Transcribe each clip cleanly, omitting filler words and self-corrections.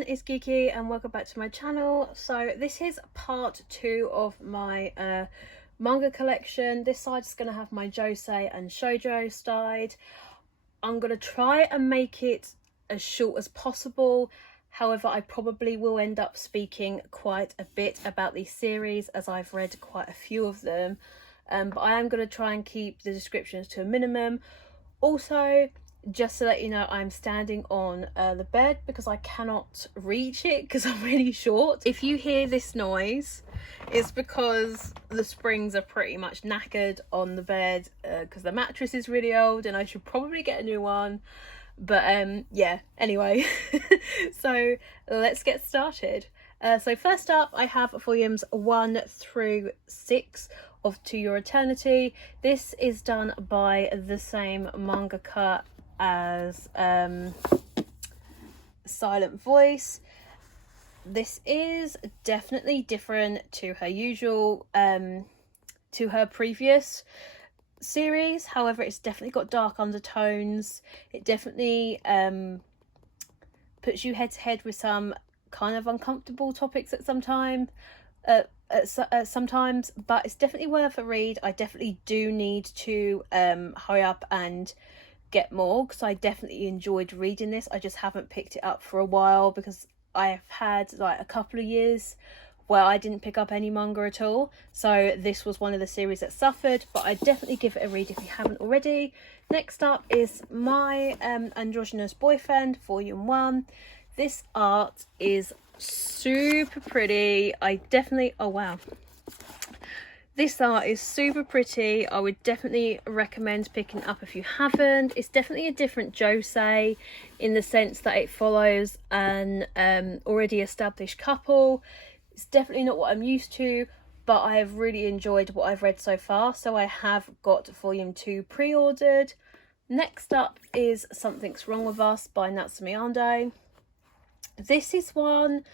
everyone, it's Geeky and welcome back to my channel. So this is part 2 of my manga collection. This side is going to have my josei and shoujo side. I'm going to try and make it as short as possible. However, I probably will end up speaking quite a bit about these series as I've read quite a few of them. But I am going to try and keep the descriptions to a minimum. Also, just to let you know, I'm standing on the bed because I cannot reach it because I'm really short. If you hear this noise, it's because the springs are pretty much knackered on the bed because the mattress is really old and I should probably get a new one. But yeah, anyway, so let's get started. So first up, I have volumes 1 through 6 of To Your Eternity. This is done by the same mangaka as Silent Voice. This is definitely different to her usual to her previous series. However, it's definitely got dark undertones. It definitely puts you head to head with some kind of uncomfortable topics at sometimes, but it's definitely worth a read. I definitely do need to hurry up and get more because I definitely enjoyed reading this. I just haven't picked it up for a while because I've had like a couple of years where I didn't pick up any manga at all, so this was one of the series that suffered, but I definitely give it a read if you haven't already. Next up is My Androgynous Boyfriend Volume One. This art is super pretty. Oh wow, this art is super pretty. I would definitely recommend picking it up if you haven't. It's definitely a different josei in the sense that it follows an already established couple. It's definitely not what I'm used to, but I have really enjoyed what I've read so far, so I have got volume 2 pre-ordered. Next up is Something's Wrong With Us by Natsume Ando. This is one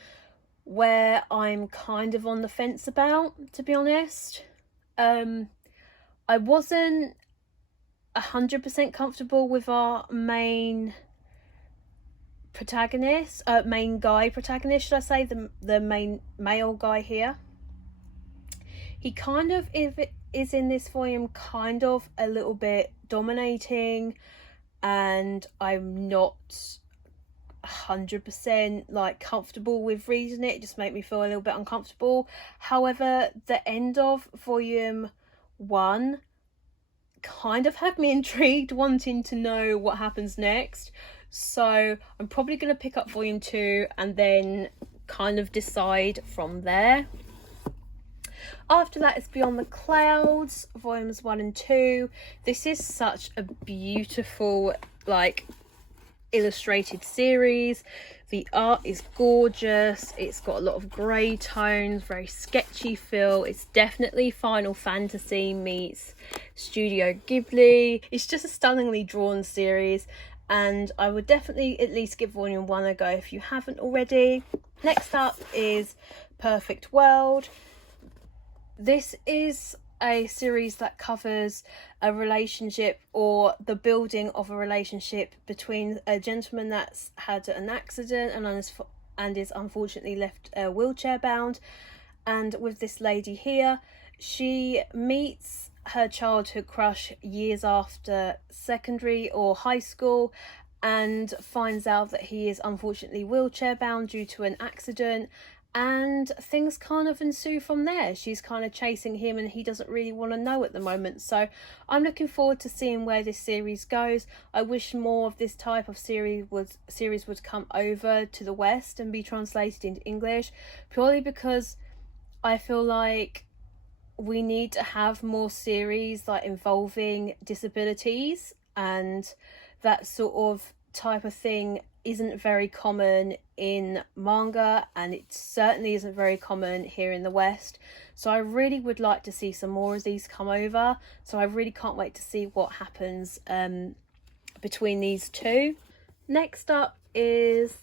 where I'm kind of on the fence about, to be honest. I wasn't 100% comfortable with our main protagonist, main guy protagonist, should I say, the main male guy here. He kind of is in this volume kind of a little bit dominating, and I'm not 100% like comfortable with reading it. It just made me feel a little bit uncomfortable. However, the end of volume 1 kind of had me intrigued, wanting to know what happens next. So I'm probably going to pick up volume 2 and then kind of decide from there. After that is Beyond the Clouds, volumes 1 and 2. This is such a beautiful, like, illustrated series. The art is gorgeous. It's got a lot of grey tones, very sketchy feel. It's definitely Final Fantasy meets Studio Ghibli. It's just a stunningly drawn series, and I would definitely at least give volume 1 a go if you haven't already. Next up is Perfect World. This is a series that covers a relationship, or the building of a relationship, between a gentleman that's had an accident and is unfortunately left wheelchair bound, and with this lady here. She meets her childhood crush years after secondary or high school and finds out that he is unfortunately wheelchair bound due to an accident, and things kind of ensue from there. She's kind of chasing him and he doesn't really want to know at the moment. So I'm looking forward to seeing where this series goes. I wish more of this type of series would come over to the West and be translated into English, purely because I feel like we need to have more series like involving disabilities, and that sort of type of thing isn't very common in manga, and it certainly isn't very common here in the West. So I really would like to see some more of these come over. So I really can't wait to see what happens between these two. Next up is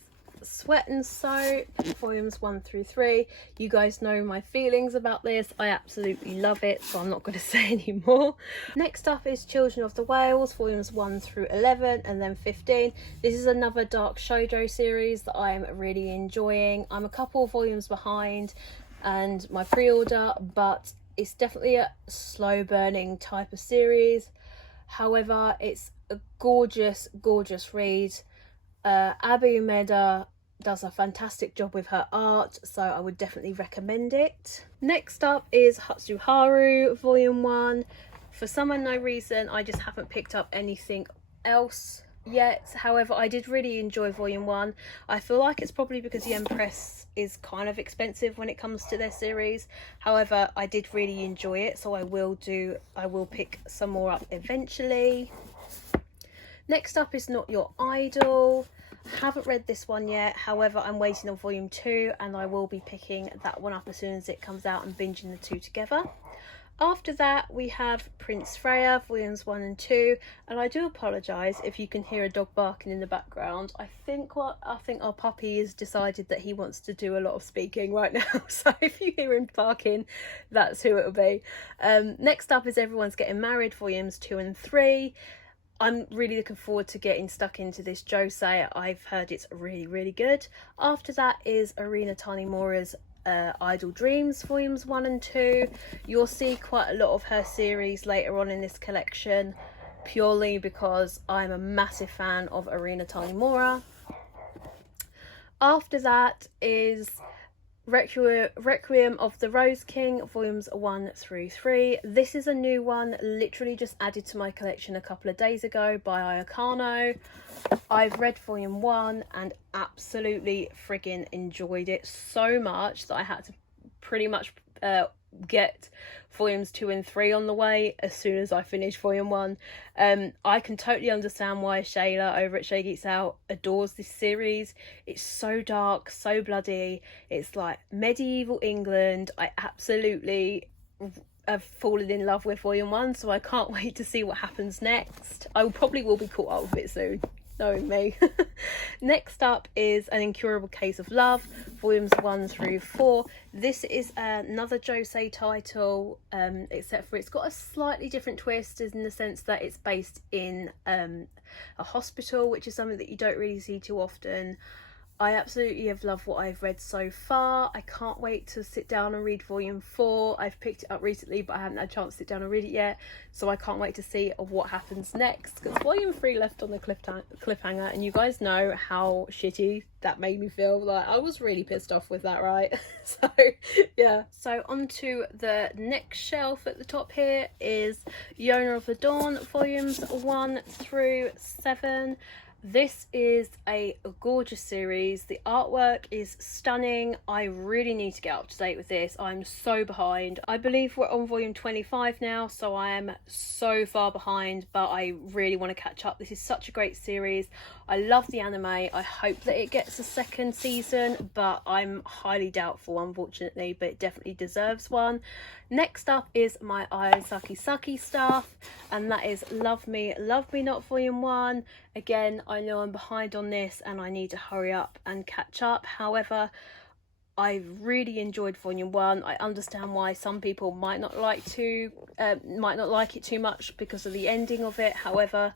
Sweat and Soap, volumes 1 through 3. You guys know my feelings about this. I absolutely love it, so I'm not going to say any more. Next up is Children of the Whales, volumes 1 through 11, and then 15. This is another dark shoujo series that I'm really enjoying. I'm a couple of volumes behind and my pre-order, but it's definitely a slow burning type of series. However, it's a gorgeous read. Abu Meda does a fantastic job with her art, so I would definitely recommend it. Next up is Hatsuharu Volume One. For some unknown reason, I just haven't picked up anything else yet. However, I did really enjoy Volume One. I feel like it's probably because the Empress is kind of expensive when it comes to their series. However, I did really enjoy it, so I will pick some more up eventually. Next up is Not Your Idol. Haven't read this one yet, however I'm waiting on Volume 2 and I will be picking that one up as soon as it comes out and binging the two together. After that we have Prince Freya, Volumes 1 and 2, and I do apologise if you can hear a dog barking in the background. I think our puppy has decided that he wants to do a lot of speaking right now, so if you hear him barking, that's who it'll be. Next up is Everyone's Getting Married, Volumes 2 and 3. I'm really looking forward to getting stuck into this josei. I've heard it's really good. After that is Arina Tanimura's Idle Dreams, Volumes 1 and 2. You'll see quite a lot of her series later on in this collection, purely because I'm a massive fan of Arina Tanimura. After that is Requiem of the Rose King, Volumes 1 through 3. This is a new one, literally just added to my collection a couple of days ago by Ayakano. I've read Volume 1 and absolutely friggin' enjoyed it so much that I had to pretty much get Volumes 2 and 3 on the way as soon as I finished Volume 1. I can totally understand why Shayla over at Shay Geeks Out adores this series. It's so dark, so bloody. It's like medieval England. I absolutely have fallen in love with Volume 1, so I can't wait to see what happens next. I probably will be caught up with it soon, knowing me. Next up is An Incurable Case of Love, Volumes 1 through 4. This is another josei title, except for it's got a slightly different twist in the sense that it's based in a hospital, which is something that you don't really see too often. I absolutely have loved what I've read so far. I can't wait to sit down and read Volume 4. I've picked it up recently, but I haven't had a chance to sit down and read it yet, so I can't wait to see what happens next, because Volume 3 left on the cliffhanger, and you guys know how shitty that made me feel. Like, I was really pissed off with that, right? So yeah, so on to the next shelf at the top here is Yona of the Dawn, Volumes 1 through 7. This is a gorgeous series. The artwork is stunning. I really need to get up to date with this. I'm so behind. I believe we're on volume 25 now, so I am so far behind, but I really want to catch up. This is such a great series. I love the anime. I hope that it gets a second season, but I'm highly doubtful, unfortunately, but it definitely deserves one. Next up is my Ayasaki Saki stuff, and that is Love Me Not Volume 1. Again, I know I'm behind on this and I need to hurry up and catch up. However, I really enjoyed Volume 1. I understand why some people might not like it too much because of the ending of it. However,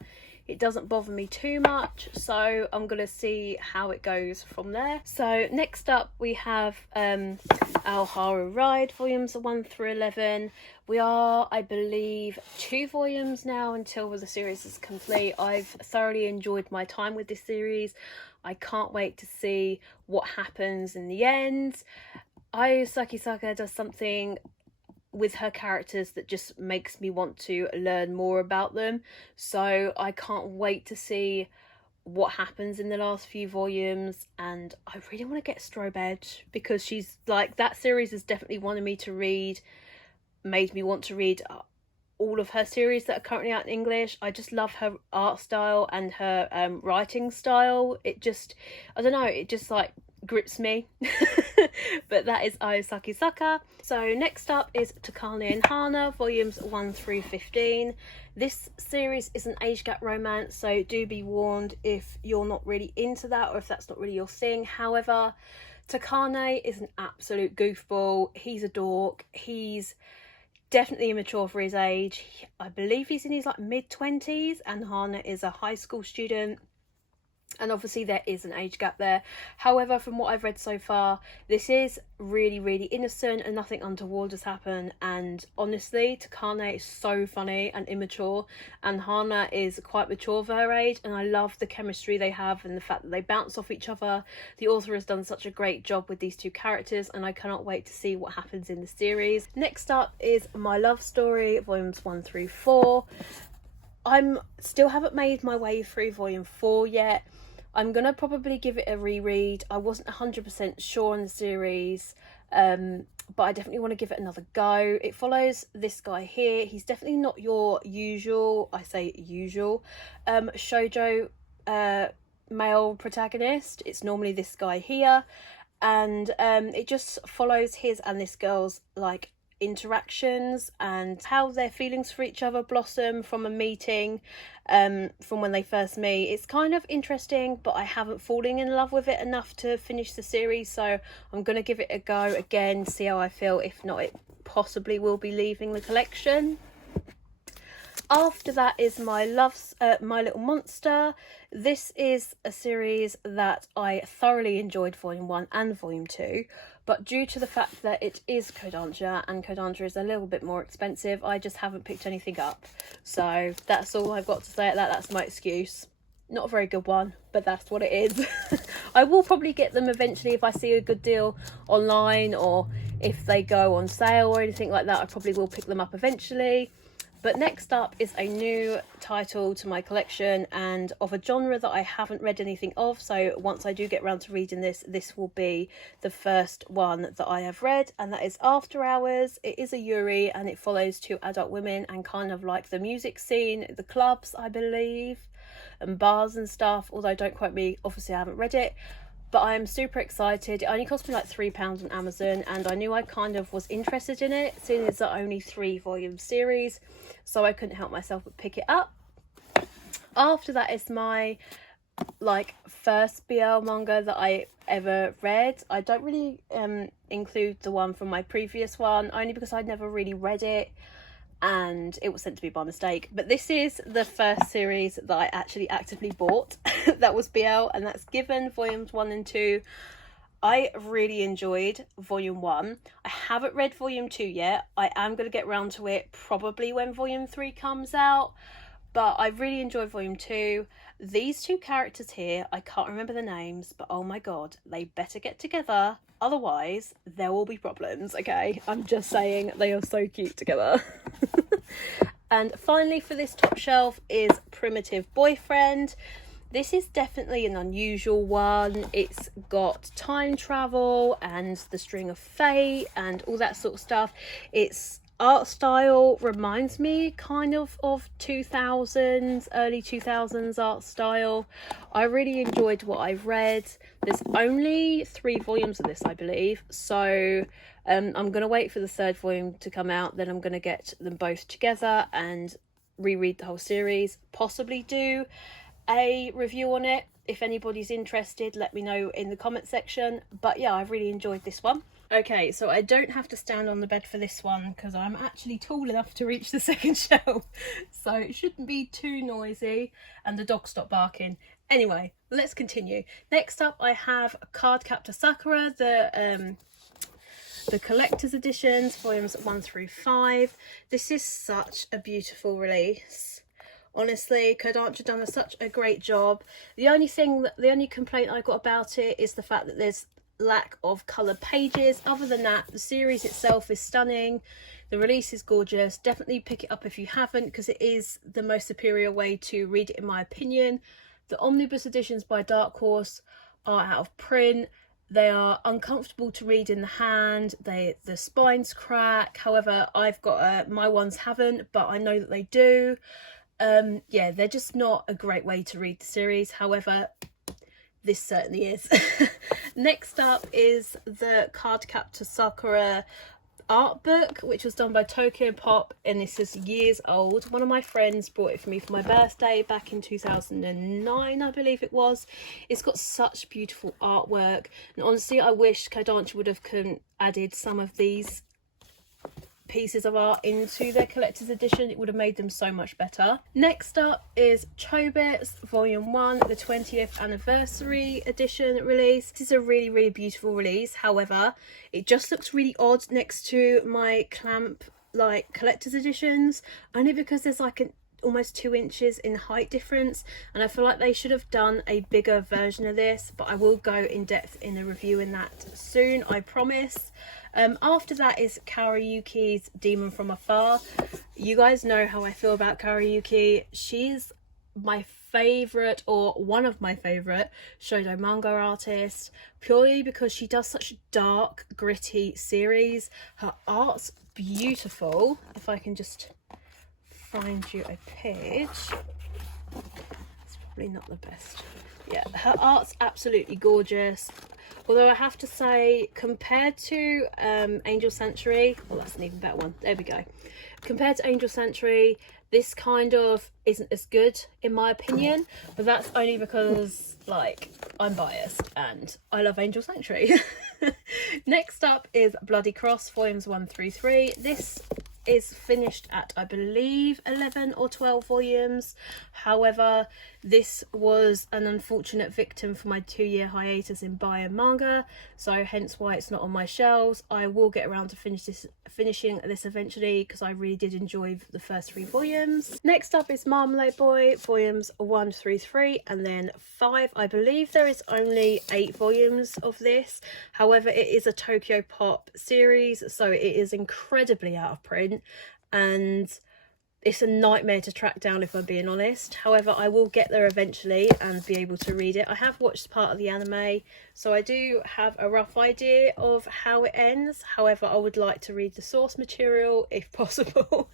it doesn't bother me too much, so I'm gonna see how it goes from there. So next up we have Aohara Ride, volumes 1 through 11. We are, I believe, 2 volumes now until the series is complete. I've thoroughly enjoyed my time with this series. I can't wait to see what happens in the end. Ayasaki Saka does something with her characters that just makes me want to learn more about them, so I can't wait to see what happens in the last few volumes. And I really want to get Strobe Edge, because she's like, that series has definitely made me want to read all of her series that are currently out in English. I just love her art style and her writing style. It just, I don't know, it just like grips me. But that is Aosaki Saka. So next up is Takani and Hana Volumes 1 through 15. This series is an age gap romance, so do be warned if you're not really into that or if that's not really your thing. However, Takane is an absolute goofball. He's a dork. He's definitely immature for his age. I believe he's in his like mid-20s, and Hana is a high school student. And obviously there is an age gap there. However, from what I've read so far, this is really, really innocent and nothing untoward has happened. And honestly, Takane is so funny and immature, and Hana is quite mature for her age. And I love the chemistry they have and the fact that they bounce off each other. The author has done such a great job with these two characters, and I cannot wait to see what happens in the series. Next up is My Love Story, Volumes 1 through 4. Still haven't made my way through Volume 4 yet. I'm going to probably give it a reread. I wasn't 100% sure on the series, but I definitely want to give it another go. It follows this guy here. He's definitely not your usual, I say usual, shoujo male protagonist. It's normally this guy here. And it just follows his and this girl's like interactions and how their feelings for each other blossom from a meeting, from when they first meet. It's kind of interesting, but I haven't fallen in love with it enough to finish the series, so I'm gonna give it a go again, see how I feel. If not, it possibly will be leaving the collection. After that is My Little Monster. This is a series that I thoroughly enjoyed Volume 1 and Volume 2, but due to the fact that it is Kodansha and Kodansha is a little bit more expensive, I just haven't picked anything up. So that's all I've got to say at that. That's my excuse. Not a very good one, but that's what it is. I will probably get them eventually if I see a good deal online, or if they go on sale or anything like that. I probably will pick them up eventually. But next up is a new title to my collection, and of a genre that I haven't read anything of. So once I do get around to reading this, this will be the first one that I have read, and that is After Hours. It is a yuri, and it follows two adult women and kind of like the music scene, the clubs, I believe, and bars and stuff. Although don't quote me, obviously I haven't read it. But I am super excited. It only cost me like £3 on Amazon, and I knew I kind of was interested in it, seeing it's an only 3-volume series, so I couldn't help myself but pick it up. After that is my like first BL manga that I ever read. I don't really include the one from my previous one, only because I'd never really read it and it was sent to me by mistake. But this is the first series that I actually actively bought that was BL, and that's Given Volumes 1 and 2. I really enjoyed Volume 1. I haven't read Volume 2 yet. I am going to get around to it probably when Volume 3 comes out, but I really enjoyed Volume 2. These two characters here, I can't remember the names, but oh my god, they better get together, otherwise there will be problems, okay? I'm just saying, they are so cute together. And finally for this top shelf is Primitive Boyfriend. This is definitely an unusual one. It's got time travel and the String of Fate and all that sort of stuff. Its art style reminds me kind of 2000s, early 2000s art style. I really enjoyed what I've read. There's only 3 volumes of this, I believe, so I'm going to wait for the 3rd volume to come out. Then I'm going to get them both together and reread the whole series, possibly do a review on it. If anybody's interested, let me know in the comment section. But yeah, I've really enjoyed this one. Okay, so I don't have to stand on the bed for this one because I'm actually tall enough to reach the 2nd shelf, so it shouldn't be too noisy, and the dog stopped barking. Anyway, let's continue. Next up I have Cardcaptor Sakura, the collector's editions, volumes 1 through 5. This is such a beautiful release. Honestly, Kodansha done such a great job. The only complaint I got about it is the fact that there's lack of coloured pages. Other than that, the series itself is stunning. The release is gorgeous. Definitely pick it up if you haven't, because it is the most superior way to read it in my opinion. The omnibus editions by Dark Horse are out of print. They are uncomfortable to read in the hand. The spines crack. However, I've got my ones haven't, but I know that they do. Yeah, they're just not a great way to read the series. However, this certainly is. Next up is the Card Captor Sakura art book, which was done by Tokyo Pop, and this is years old. One of my friends brought it for me for my birthday back in 2009, I believe it was. It's got such beautiful artwork, and honestly I wish Kodansha would have added some of these pieces of art into their collector's edition. It would have made them so much better. Next up is Chobits Volume One, the 20th anniversary edition release. This is a really beautiful release. However, it just looks really odd next to my Clamp like collector's editions, only because there's like an almost 2 inches in height difference, and I feel like they should have done a bigger version of this, but I will go in depth in a review in that soon, I promise. After that is Kaoriyuki's Demon from Afar. You guys know how I feel about Kaoriyuki. She's my favourite, or one of my favourite shoujo manga artists, purely because she does such dark, gritty series. Her art's beautiful. If I can just find you a page. It's probably not the best. Yeah, her art's absolutely gorgeous. Although I have to say, compared to Angel Sanctuary, well, that's an even better one. There we go. Compared to Angel Sanctuary, this kind of isn't as good in my opinion, but that's only because like I'm biased and I love Angel Sanctuary. Next up is Bloody Cross Volumes 1 through 3. This is finished at, I believe, 11 or 12 volumes. However, this was an unfortunate victim for my 2-year hiatus in Bl Manga, so hence why it's not on my shelves. I will get around to finishing this eventually, because I really did enjoy the first 3 volumes. Next up is Marmalade Boy Volumes 1 through 3, and then 5. I believe there is only 8 volumes of this. However, it is a Tokyo Pop series, so it is incredibly out of print, and it's a nightmare to track down, if I'm being honest. However, I will get there eventually and be able to read it. I have watched part of the anime, so I do have a rough idea of how it ends. However, I would like to read the source material if possible.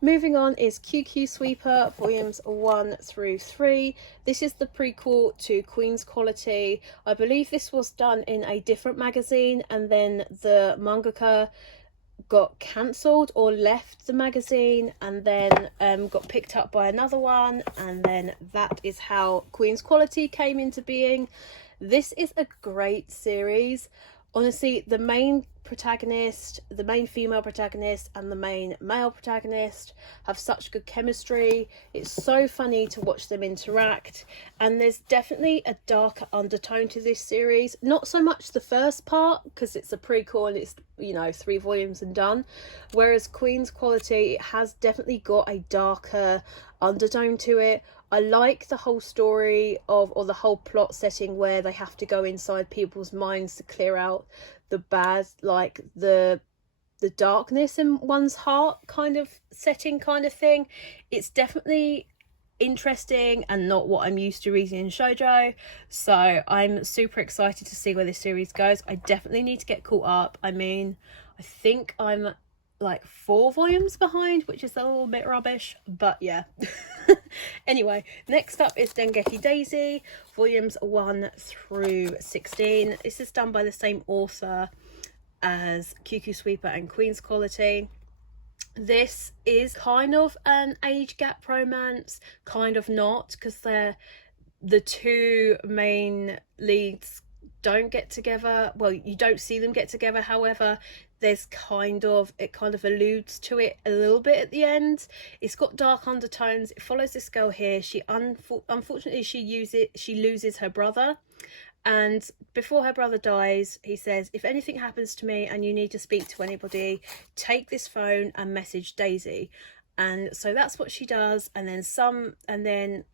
Moving on is QQ Sweeper Volumes 1 through 3. This is the prequel to Queen's Quality. I believe this was done in a different magazine, and then the mangaka got cancelled or left the magazine, and then got picked up by another one, and then that is how Queen's Quality came into being. This is a great series. Honestly, the main protagonist, the main female protagonist and the main male protagonist have such good chemistry. It's so funny to watch them interact, and there's definitely a darker undertone to this series. Not so much the first part, because it's a prequel and it's, you know, 3 volumes and done, whereas Queen's Quality has definitely got a darker undertone to it. I like the whole story of, or the whole plot setting where they have to go inside people's minds to clear out the bad, like the darkness in one's heart kind of setting kind of thing. It's definitely interesting and not what I'm used to reading in shoujo, so I'm super excited to see where this series goes. I definitely need to get caught up. I mean, I think I'm like 4 volumes behind, which is a little bit rubbish, but yeah. Anyway, next up is Dengeki Daisy Volumes 1 through 16. This is done by the same author as QQ Sweeper and Queen's Quality. This is kind of an age gap romance, kind of not, because they're the 2 main leads don't get together. Well, you don't see them get together. However, there's it kind of alludes to it a little bit at the end. It's got dark undertones. It follows this girl here. She unfortunately she loses her brother, and before her brother dies, he says, if anything happens to me and you need to speak to anybody, take this phone and message Daisy. And so that's what she does, and then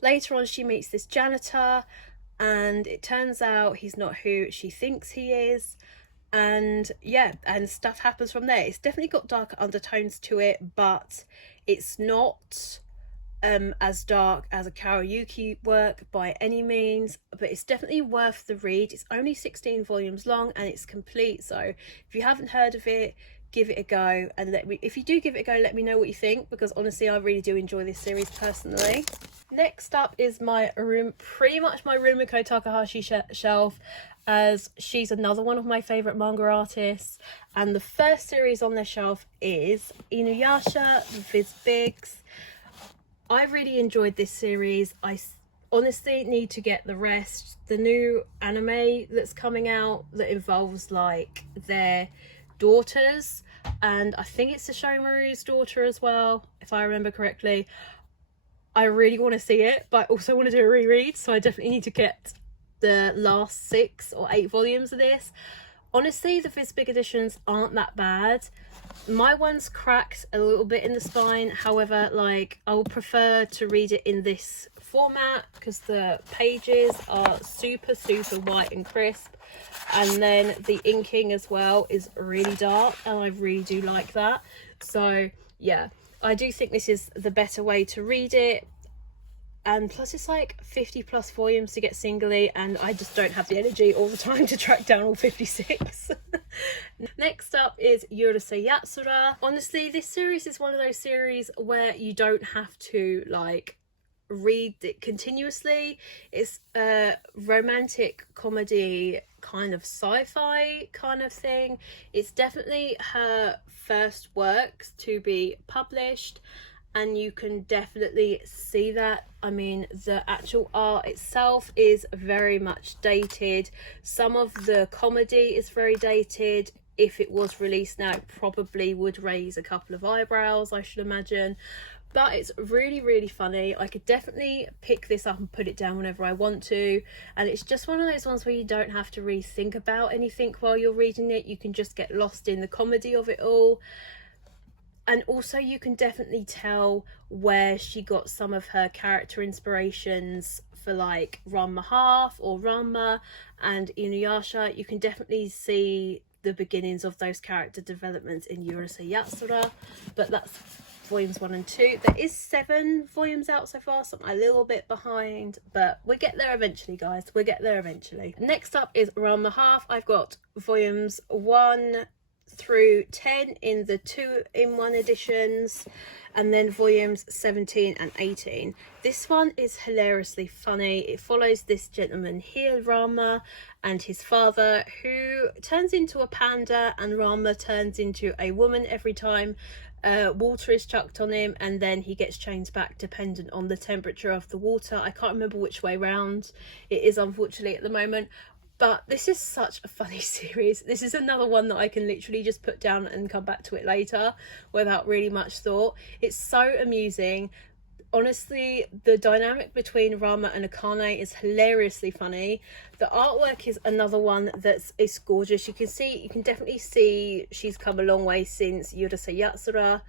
later on she meets this janitor, and it turns out he's not who she thinks he is. And yeah, and stuff happens from there. It's definitely got darker undertones to it, but it's not as dark as a Kaoriyuki work by any means, but it's definitely worth the read. It's only 16 volumes long and it's complete, so if you haven't heard of it, give it a go, and if you do give it a go, let me know what you think, because honestly I really do enjoy this series personally. Next up is my pretty much my Rumiko Takahashi shelf, as she's another one of my favourite manga artists. And the first series on their shelf is Inuyasha Viz Bigs. I really enjoyed this series. I honestly need to get the rest. The new anime that's coming out that involves like their daughters, and I think it's Sesshomaru's daughter as well, if I remember correctly. I really want to see it, but I also want to do a reread, so I definitely need to get the last 6 or 8 volumes of this. Honestly, the Fizbig editions aren't that bad. My one's cracked a little bit in the spine, however, like, I would prefer to read it in this format because the pages are super white and crisp, and then the inking as well is really dark, and I really do like that. So yeah, I do think this is the better way to read it, and plus it's like 50 plus volumes to get singly, and I just don't have the energy all the time to track down all 56. Next up is Yura Sayatsura. Honestly, this series is one of those series where you don't have to like read it continuously. It's a romantic comedy kind of sci-fi kind of thing. It's definitely her first works to be published, and you can definitely see that. I mean, the actual art itself is very much dated. Some of the comedy is very dated. If it was released now, it probably would raise a couple of eyebrows, I should imagine. But it's really funny. I could definitely pick this up and put it down whenever I want to, and it's just one of those ones where you don't have to really think about anything while you're reading it. You can just get lost in the comedy of it all. And also you can definitely tell where she got some of her character inspirations for like Ranma Half or Ranma and Inuyasha. You can definitely see the beginnings of those character developments in Yura Sayatsura, but that's volumes 1 and 2. There is 7 volumes out so far, so I'm a little bit behind, but we'll get there eventually, guys. We'll get there eventually. Next up is Ranma Half. I've got volumes 1 through 10 in the 2-in-1 editions, and then volumes 17 and 18. This one is hilariously funny. It follows this gentleman here, Rama, and his father, who turns into a panda, and Rama turns into a woman every time water is chucked on him, and then he gets changed back dependent on the temperature of the water. I can't remember which way round it is, unfortunately, at the moment. But this is such a funny series. This is another one that I can literally just put down and come back to it later without really much thought. It's so amusing. Honestly, the dynamic between Rama and Akane is hilariously funny. The artwork is another one that's gorgeous. You can definitely see she's come a long way since Yura Sayatsura.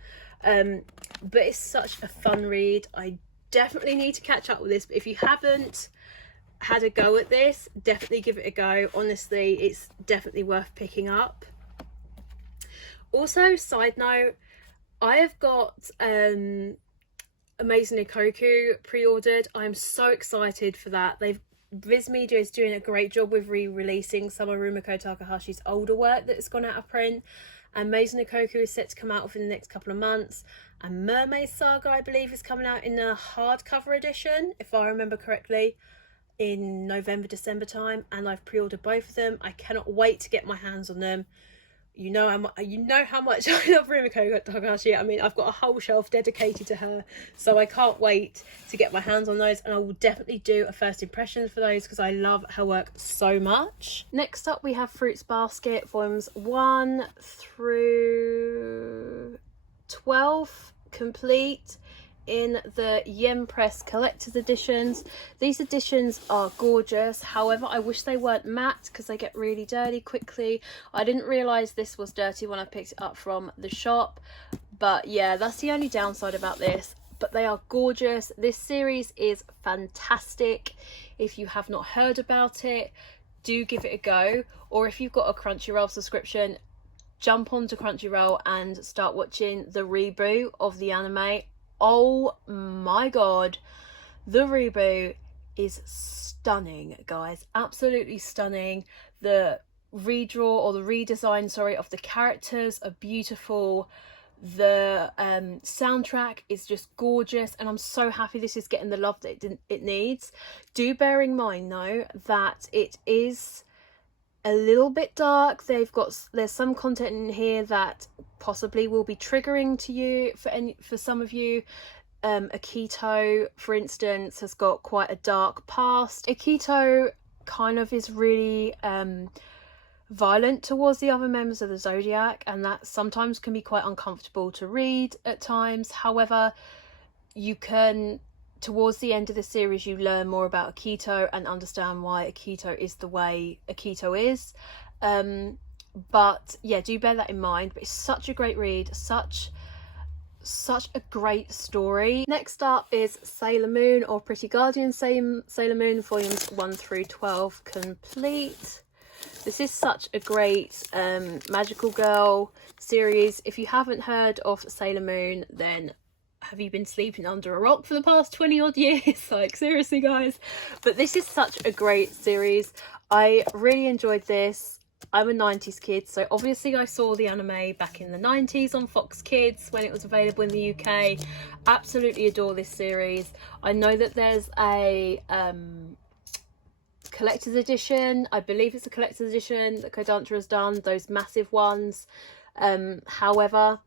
But it's such a fun read. I definitely need to catch up with this. But if you haven't had a go at this, definitely give it a go. Honestly, it's definitely worth picking up. Also, side note, I have got Amazing Ikoku pre-ordered. I'm so excited for that. Viz Media is doing a great job with re-releasing some of Rumiko Takahashi's older work that's gone out of print. And Amazing Ikoku is set to come out within the next couple of months. And Mermaid Saga, I believe, is coming out in a hardcover edition, if I remember correctly, in November, December time. And I've pre-ordered both of them. I cannot wait to get my hands on them. You know how much I love Rumiko Takahashi. I mean, I've got a whole shelf dedicated to her, so I can't wait to get my hands on those, and I will definitely do a first impressions for those because I love her work so much. Next up, we have Fruits Basket volumes 1 through 12 complete in the Yen Press collector's editions. These editions are gorgeous. However, I wish they weren't matte because they get really dirty quickly. I didn't realise this was dirty when I picked it up from the shop, but yeah, that's the only downside about this. But they are gorgeous. This series is fantastic. If you have not heard about it, do give it a go. Or if you've got a Crunchyroll subscription, jump onto Crunchyroll and start watching the reboot of the anime. Oh my god, the reboot is stunning, guys. Absolutely stunning. The redraw, or the redesign, sorry, of the characters are beautiful. The soundtrack is just gorgeous, and I'm so happy this is getting the love that it needs. Do bear in mind though that it is a little bit dark. There's some content in here that possibly will be triggering to you for some of you. Akito, for instance, has got quite a dark past. Akito kind of is really violent towards the other members of the Zodiac, and that sometimes can be quite uncomfortable to read at times. However, you can, towards the end of the series, you learn more about Akito and understand why Akito is the way Akito is. But yeah, do bear that in mind. But it's such a great read, such a great story. Next up is Sailor Moon, or Pretty Guardian Sailor Moon, volumes 1 through 12 complete. This is such a great magical girl series. If you haven't heard of Sailor Moon, then have you been sleeping under a rock for the past 20 odd years? Like, seriously guys. But this is such a great series. I really enjoyed this. I'm a 90s kid, so obviously I saw the anime back in the 90s on Fox Kids when it was available in the UK. Absolutely adore this series. I know that there's a collector's edition. I believe it's a collector's edition that Kodansha has done, those massive ones. However,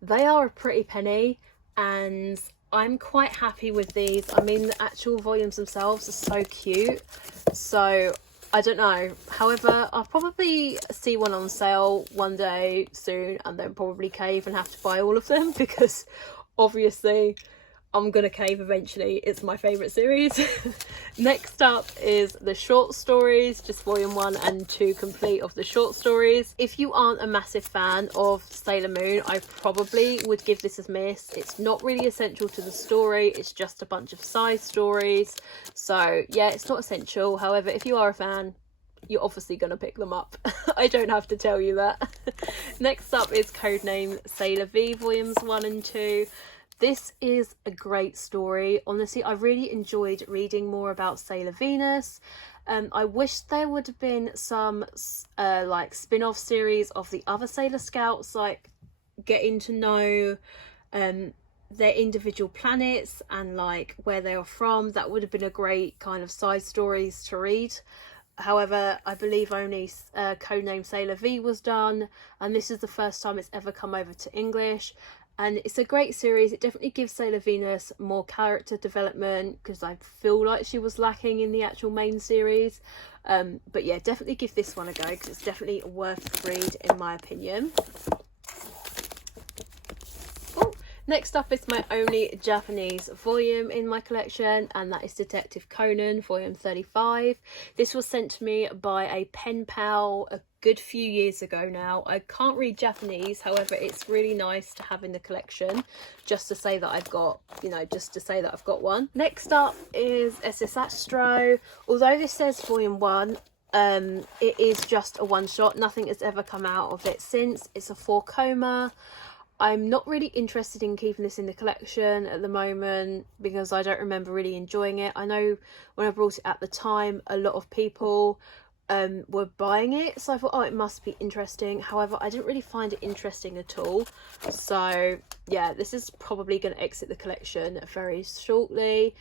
they are a pretty penny, and I'm quite happy with these. I mean, the actual volumes themselves are so cute, so I don't know. However, I'll probably see one on sale one day soon and then probably cave and have to buy all of them, because obviously I'm gonna cave eventually. It's my favourite series. Next up is the short stories, just volume 1 and 2 complete of the short stories. If you aren't a massive fan of Sailor Moon, I probably would give this a miss. It's not really essential to the story, it's just a bunch of side stories. So yeah, it's not essential. However, if you are a fan, you're obviously going to pick them up. I don't have to tell you that. Next up is Codename Sailor V, volumes 1 and 2. This is a great story. Honestly, I really enjoyed reading more about Sailor Venus. I wish there would have been some like spin-off series of the other Sailor Scouts, like getting to know their individual planets and like where they are from. That would have been a great kind of side stories to read. However, I believe only Codename Sailor V was done, and this is the first time it's ever come over to English. And it's a great series. It definitely gives Sailor Venus more character development, because I feel like she was lacking in the actual main series. But yeah, definitely give this one a go, because it's definitely worth a read in my opinion. Next up is my only Japanese volume in my collection, and that is Detective Conan, volume 35. This was sent to me by a pen pal a good few years ago now. I can't read Japanese, however, it's really nice to have in the collection, just to say that I've got, you know, just to say that I've got one. Next up is SS Astro. Although this says volume 1, it is just a one-shot. Nothing has ever come out of it since. It's a 4-coma. I'm not really interested in keeping this in the collection at the moment, because I don't remember really enjoying it. I know when I brought it at the time, a lot of people were buying it, so I thought, oh, it must be interesting. However, I didn't really find it interesting at all. So yeah, this is probably going to exit the collection very shortly.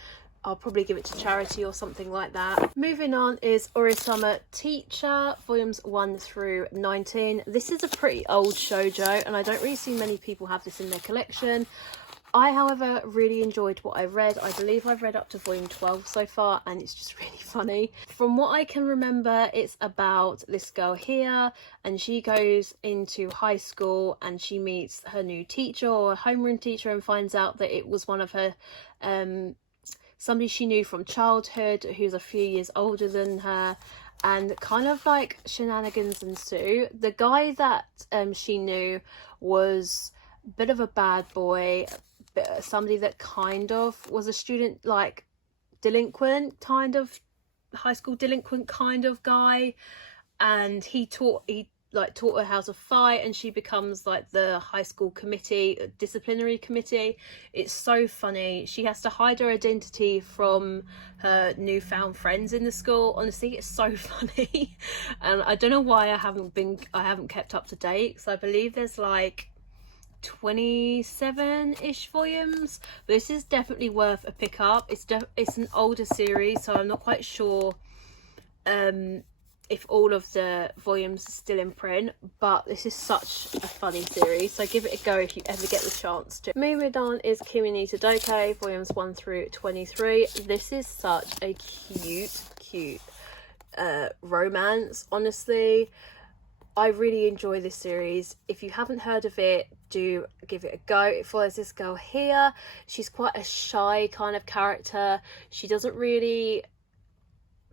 I'll probably give it to charity or something like that. Moving on is Orisama Teacher, volumes 1 through 19. This is a pretty old shoujo, and I don't really see many people have this in their collection. I, however, really enjoyed what I read. I believe I've read up to volume 12 so far, and it's just really funny. From what I can remember, it's about this girl here, and she goes into high school and she meets her new teacher, or homeroom teacher, and finds out that it was one of her somebody she knew from childhood, who's a few years older than her, and kind of like shenanigans ensue. The guy that she knew was a bit of a bad boy, somebody that kind of was a student, like delinquent, kind of high school delinquent kind of guy, and he taught her how to fight, and she becomes like the high school committee, disciplinary committee. It's so funny. She has to hide her identity from her newfound friends in the school. Honestly, it's so funny. And I don't know why I haven't kept up to date, because I believe there's like 27-ish volumes. This is definitely worth a pick up. It's an older series, so I'm not quite sure if all of the volumes are still in print, but this is such a funny series, so give it a go if you ever get the chance to. Mimidan is Kimi ni Todoke, volumes 1 through 23. This is such a cute romance. Honestly, I really enjoy this series. If you haven't heard of it, do give it a go. It follows this girl here. She's quite a shy kind of character. She doesn't really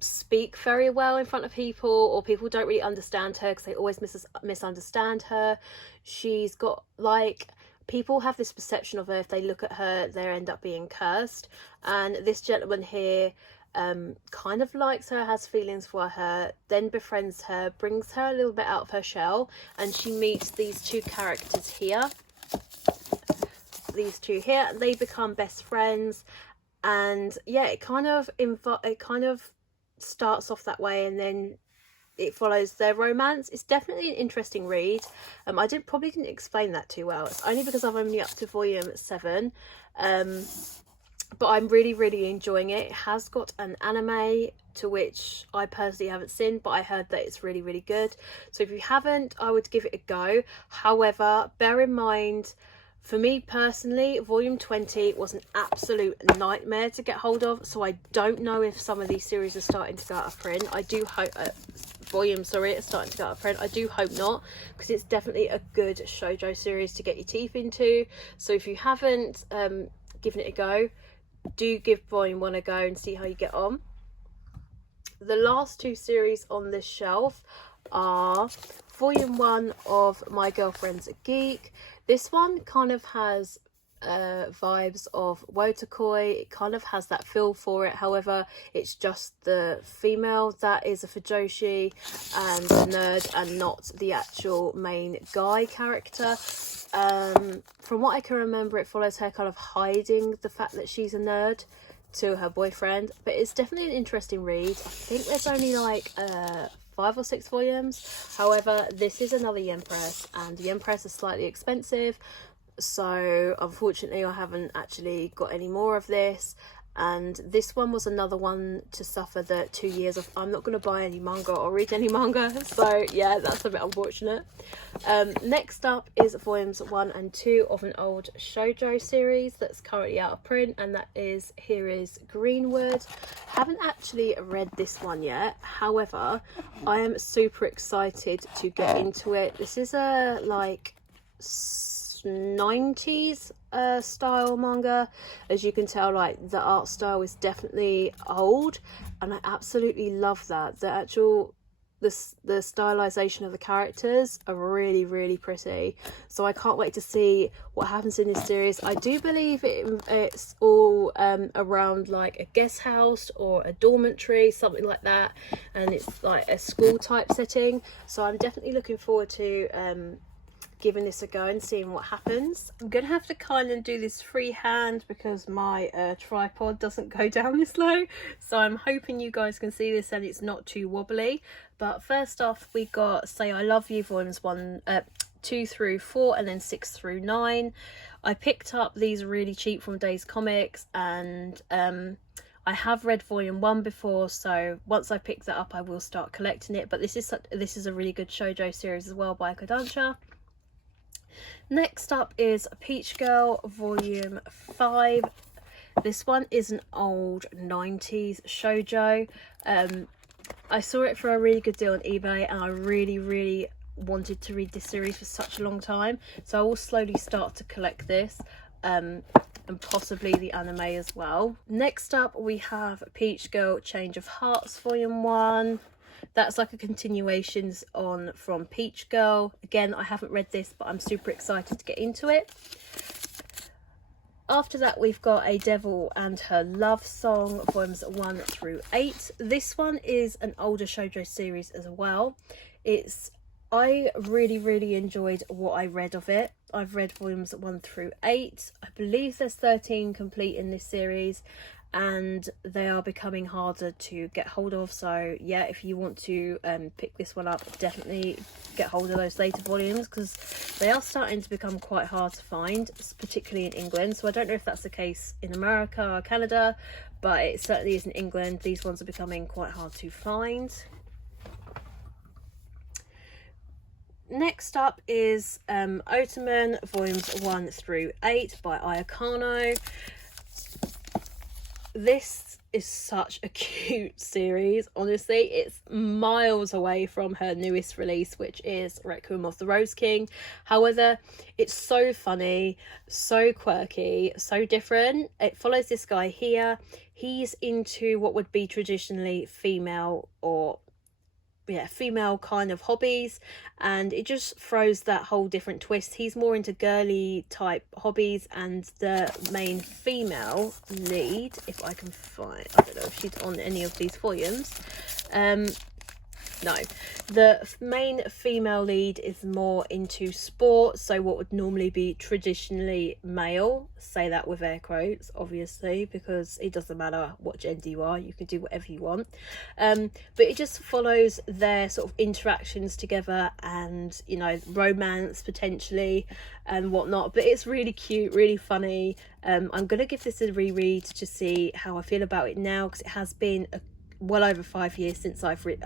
speak very well in front of people, or people don't really understand her because they always misunderstand her. She's got, like, people have this perception of her, if they look at her they end up being cursed, and this gentleman here kind of likes her, has feelings for her, then befriends her, brings her a little bit out of her shell, and she meets these two characters here. These two here, they become best friends, and yeah, it kind of starts off that way, and then it follows their romance. It's definitely an interesting read. I probably didn't explain that too well. It's only because I'm only up to volume 7, but I'm really enjoying it. It has got an anime, to which I personally haven't seen, but I heard that it's really good. So if you haven't, I would give it a go. However, bear in mind, for me personally, volume 20 was an absolute nightmare to get hold of, so I don't know if some of these series are starting to go out of print. I do hope volumes, sorry, are starting to go out of print. I do hope not, because it's definitely a good shoujo series to get your teeth into. So if you haven't given it a go, do give volume 1 a go and see how you get on. The last two series on this shelf are volume 1 of My Girlfriend's a Geek. This one kind of has vibes of Wotakoi. It kind of has that feel for it. However, it's just the female that is a fujoshi and a nerd, and not the actual main guy character. From what I can remember, it follows her kind of hiding the fact that she's a nerd to her boyfriend, but it's definitely an interesting read. I think there's only like 5 or 6 volumes. However, this is another yen press, and the yen press is slightly expensive, so unfortunately I haven't actually got any more of this. And this one was another one to suffer the 2 years of I'm not going to buy any manga or read any manga, so yeah, that's a bit unfortunate. Next up is volumes 1 and 2 of an old shoujo series that's currently out of print, and that is Here is Greenwood. Haven't actually read this one yet, however I am super excited to get into it. This is a like 90s style manga. As you can tell, like, the art style is definitely old, and I absolutely love that. The stylization of the characters are really pretty, so I can't wait to see what happens in this series. I do believe it's all around like a guest house or a dormitory, something like that, and it's like a school type setting, so I'm definitely looking forward to giving this a go and seeing what happens. I'm gonna have to kind of do this freehand because my tripod doesn't go down this low, so I'm hoping you guys can see this and it's not too wobbly. But first off, we got Say I Love You volumes 2 through 4, and then 6 through 9. I picked up these really cheap from Days Comics, and I have read volume 1 before, so once I pick that up I will start collecting it. But this is a really good shoujo series as well by Kodansha. Next up is Peach Girl volume 5. This one is an old 90s shoujo. I saw it for a really good deal on eBay, and I really wanted to read this series for such a long time, so I will slowly start to collect this, and possibly the anime as well. Next up we have Peach Girl Change of Hearts volume 1. That's like a continuation on from Peach Girl. Again, I haven't read this, but I'm super excited to get into it. After that, we've got A Devil and Her Love Song, volumes 1 through 8. This one is an older shoujo series as well. I really enjoyed what I read of it. I've read volumes 1 through 8. I believe there's 13 complete in this series, and they are becoming harder to get hold of. So yeah, if you want to pick this one up, definitely get hold of those later volumes, because they are starting to become quite hard to find, particularly in England. So I don't know if that's the case in America or Canada, but it certainly is in England. These ones are becoming quite hard to find. Next up is Ottoman Volumes 1 through 8 by Ayakano. This is such a cute series, honestly. It's miles away from her newest release, which is Requiem of the Rose King. However, it's so funny, so quirky, so different. It follows this guy here. He's into what would be traditionally female kind of hobbies, and it just throws that whole different twist. He's more into girly type hobbies, and the main female lead, if I can find, I don't know if she's on any of these volumes, no, the main female lead is more into sport, so what would normally be traditionally male, say that with air quotes obviously, because it doesn't matter what gender you are, you can do whatever you want, but it just follows their sort of interactions together and, you know, romance potentially and whatnot. But it's really cute, really funny. I'm gonna give this a reread to see how I feel about it now, because it has been well over 5 years since I've read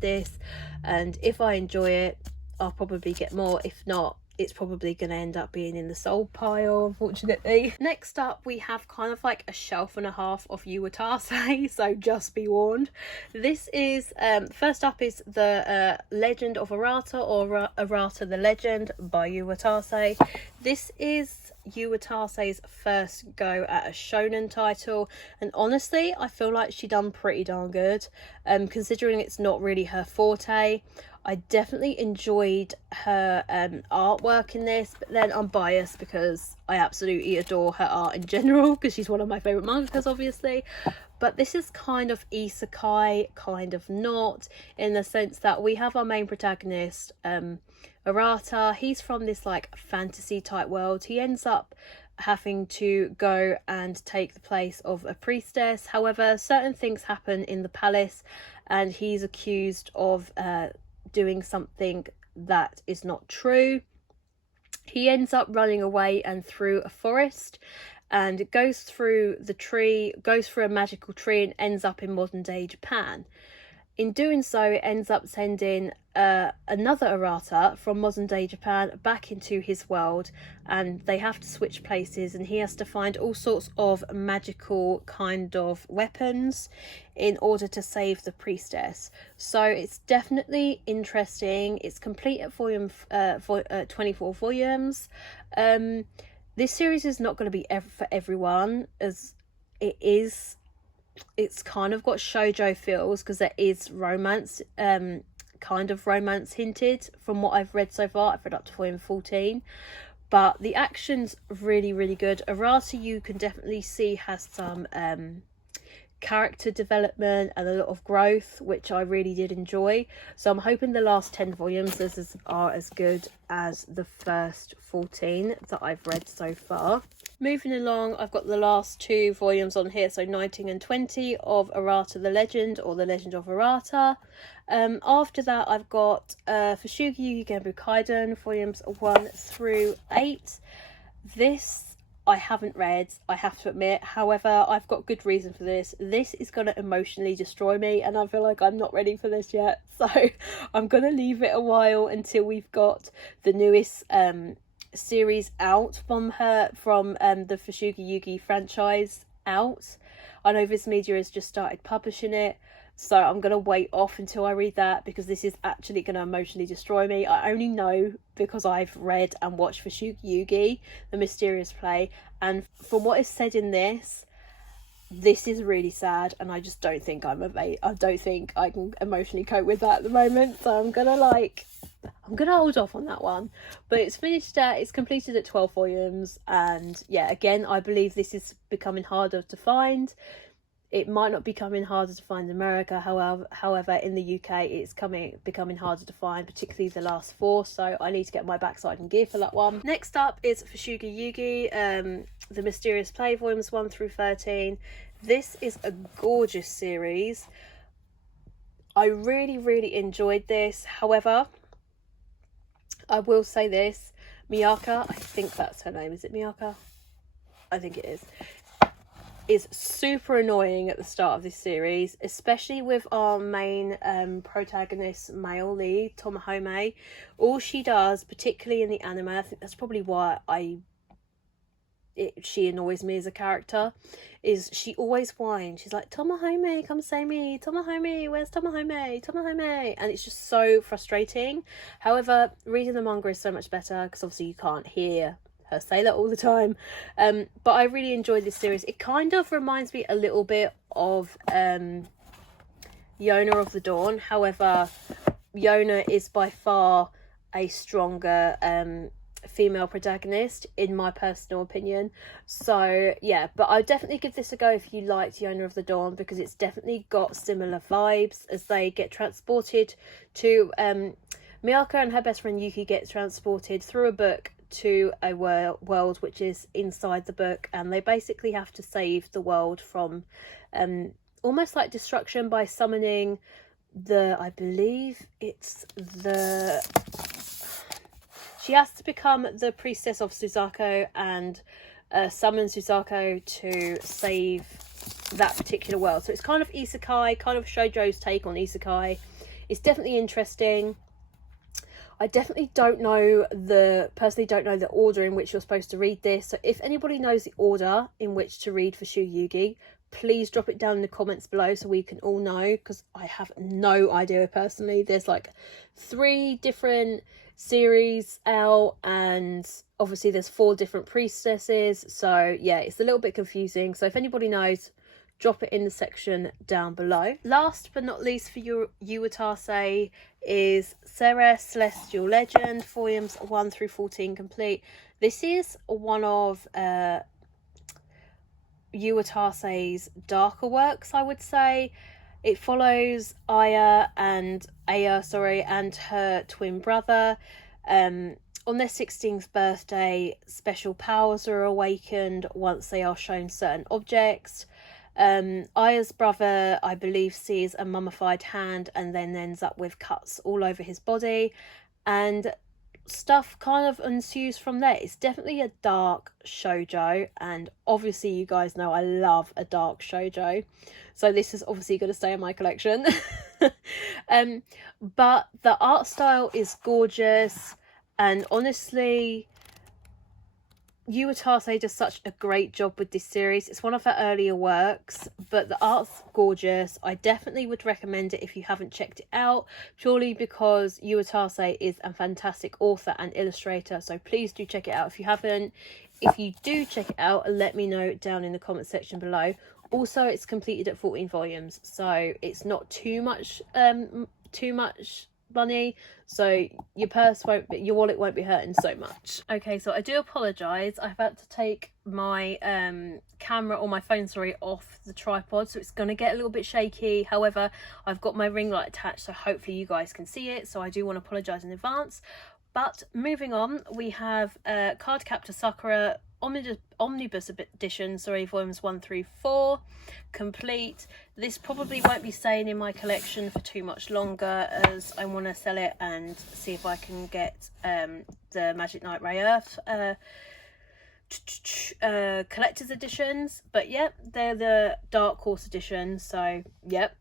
this, and if I enjoy it, I'll probably get more. If not, it's probably going to end up being in the sold pile, unfortunately. Next up, we have kind of like a shelf and a half of Yuwatase, so just be warned. This is first up is the Legend of Arata, or Arata the Legend by Yuwatase. This is Yuwatase's first go at a shonen title, and honestly I feel like she done pretty darn good, considering it's not really her forte. I definitely enjoyed her artwork in this, but then I'm biased because I absolutely adore her art in general, because she's one of my favourite mangakas obviously. But this is kind of isekai, kind of not, in the sense that we have our main protagonist, Arata. He's from this like fantasy type world. He ends up having to go and take the place of a priestess. However, certain things happen in the palace, and he's accused of doing something that is not true. He ends up running away and through a forest, and goes through a magical tree, and ends up in modern day Japan. In doing so, it ends up sending another Arata from modern day Japan back into his world, and they have to switch places, and he has to find all sorts of magical kind of weapons in order to save the priestess. So it's definitely interesting. It's complete at 24 volumes. This series is not going to be for everyone, as it's kind of got shoujo feels, because there is romance, kind of romance hinted from what I've read so far. I've read up to volume 14, but the action's really, really good. Arata, you can definitely see, has some character development and a lot of growth, which I really did enjoy. So I'm hoping the last 10 volumes are as good as the first 14 that I've read so far. Moving along, I've got the last 2 volumes on here, so 19 and 20 of Arata the Legend, or the Legend of Arata. After that, I've got Fusuki Ganbukaiden volumes 1 through 8. This I haven't read, I have to admit. However, I've got good reason for this. This is going to emotionally destroy me, and I feel like I'm not ready for this yet. So I'm going to leave it a while until we've got the newest series out from the Fusuki Yugi franchise out. I know Viz Media has just started publishing it, so I'm going to wait off until I read that, because this is actually going to emotionally destroy me. I only know because I've read and watched Fusuki Yugi, The Mysterious Play, and from what is said in this is really sad, and I just don't think I don't think I can emotionally cope with that at the moment. So I'm gonna hold off on that one. But it's completed at 12 volumes, and yeah, again, I believe this is becoming harder to find. It might not be coming harder to find in America, however in the UK it's becoming harder to find, particularly the last 4, so I need to get my backside in gear for that one. Next up is Fusuki Yugi, The Mysterious Play, Volumes 1 through 13. This is a gorgeous series. I really enjoyed this. However, I will say this, Miyaka, I think that's her name, is it Miyaka? I think it is super annoying at the start of this series, especially with our main protagonist, male lead, Tomohime. All she does, particularly in the anime, I think that's probably why she annoys me as a character, is she always whines. She's like, Tomohime, come save me, Tomohime, where's Tomohime, Tomohime? And it's just so frustrating. However, reading the manga is so much better, because obviously you can't hear her say that all the time. But I really enjoyed this series. It kind of reminds me a little bit of Yona of the Dawn. However, Yona is by far a stronger female protagonist, in my personal opinion. So yeah, but I definitely give this a go if you liked Yona of the Dawn, because it's definitely got similar vibes as they get transported to Miyako and her best friend Yuki get transported through a book to a world which is inside the book, and they basically have to save the world from almost like destruction by summoning I believe it's she has to become the priestess of Suzaku and summon Suzaku to save that particular world. So it's kind of isekai, kind of shoujo's take on isekai. It's definitely interesting. I definitely personally don't know the order in which you're supposed to read this. So if anybody knows the order in which to read for Yugi, please drop it down in the comments below so we can all know, because I have no idea personally. There's like 3 different series out, and obviously there's 4 different priestesses. So yeah, it's a little bit confusing. So if anybody knows, drop it in the section down below. Last but not least for your Yuwatase is Ceres Celestial Legend, volumes 1 through 14 complete. This is one of Yuwatase's darker works, I would say. It follows Aya and her twin brother. On their 16th birthday, special powers are awakened once they are shown certain objects. Aya's brother, I believe, sees a mummified hand and then ends up with cuts all over his body, and stuff kind of ensues from there. It's definitely a dark shoujo, and obviously you guys know I love a dark shoujo, so this is obviously going to stay in my collection. But the art style is gorgeous, and honestly Yuwatase does such a great job with this series. It's one of her earlier works, but the art's gorgeous. I definitely would recommend it if you haven't checked it out, purely because Yuwatase is a fantastic author and illustrator, so please do check it out if you haven't. If you do check it out, let me know down in the comment section below. Also, it's completed at 14 volumes, so it's not too much money, so your wallet won't be hurting so much. Okay, so I do apologize, I've had to take my camera or my phone, sorry, off the tripod, so it's gonna get a little bit shaky. However, I've got my ring light attached, so hopefully you guys can see it, so I do want to apologize in advance. But moving on, we have Card Captor Sakura Omnibus Edition, volumes 1 through 4 complete. This probably won't be staying in my collection for too much longer, as I want to sell it and see if I can get the Magic Knight Ray Earth collector's editions. But yep, they're the Dark Horse edition, so yep.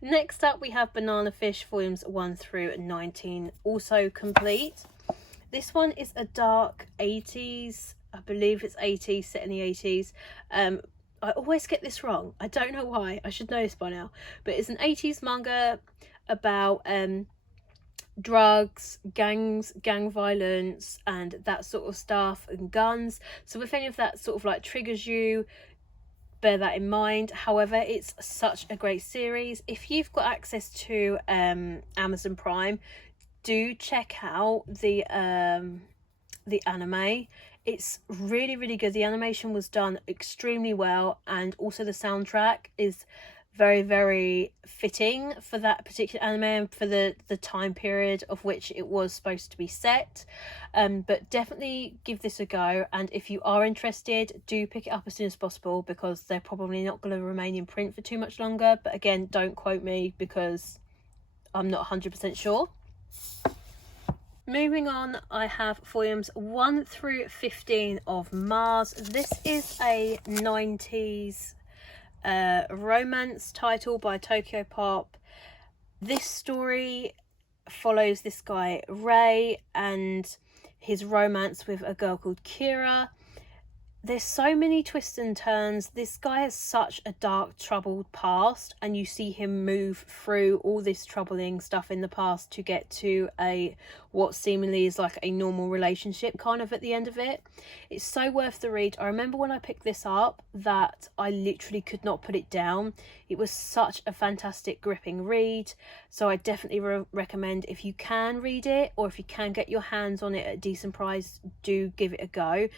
Next up we have Banana Fish, volumes 1 through 19, also complete. This one is a dark 80s, I believe it's 80s, set in the 80s. I always get this wrong, I don't know why, I should know this by now, but it's an 80s manga about drugs, gangs, gang violence and that sort of stuff, and guns. So if any of that sort of like triggers you, bear that in mind. However, it's such a great series. If you've got access to Amazon Prime, do check out the anime. It's really, really good. The animation was done extremely well, and also the soundtrack is very, very fitting for that particular anime and for the time period of which it was supposed to be set. But definitely give this a go, and if you are interested, do pick it up as soon as possible, because they're probably not going to remain in print for too much longer. But again, don't quote me because I'm not 100% sure. Moving on, I have volumes 1 through 15 of Mars. This is a 90s romance title by Tokyo Pop. This story follows this guy Ray and his romance with a girl called Kira. There's so many twists and turns. This guy has such a dark, troubled past, and you see him move through all this troubling stuff in the past to get to what seemingly is like a normal relationship kind of at the end of it. It's so worth the read. I remember when I picked this up that I literally could not put it down. It was such a fantastic, gripping read. So I definitely recommend, if you can read it, or if you can get your hands on it at a decent price, do give it a go.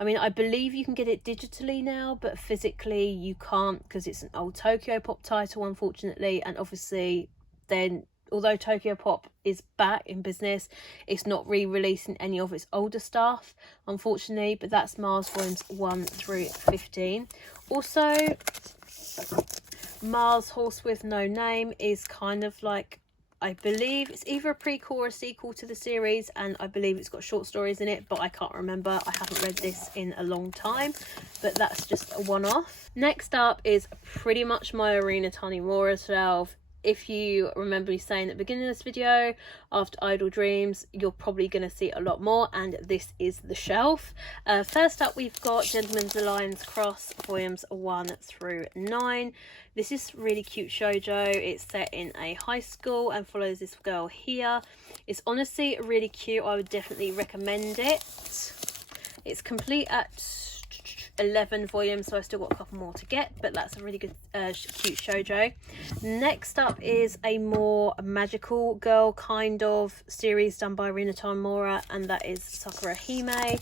I mean, I believe you can get it digitally now, but physically you can't, because it's an old Tokyo Pop title, unfortunately. And obviously then, although Tokyo Pop is back in business, it's not re-releasing any of its older stuff, unfortunately. But that's Mars volumes 1 through 15. Also, Mars Horse with No Name is kind of like, I believe it's either a prequel or a sequel to the series, and I believe it's got short stories in it, but I can't remember. I haven't read this in a long time, but that's just a one-off. Next up is pretty much my Arina Tanemura shelf. If you remember me saying at the beginning of this video, after Idle Dreams, you're probably going to see a lot more, and this is the shelf. First up, we've got Gentleman's Alliance Cross, volumes 1 through 9. This is really cute shoujo. It's set in a high school and follows this girl here. It's honestly really cute. I would definitely recommend it. It's complete at 11 volumes, so I still got a couple more to get, but that's a really good cute shoujo. Next up is a more magical girl kind of series done by Arina Tanemura, and that is Sakurahime,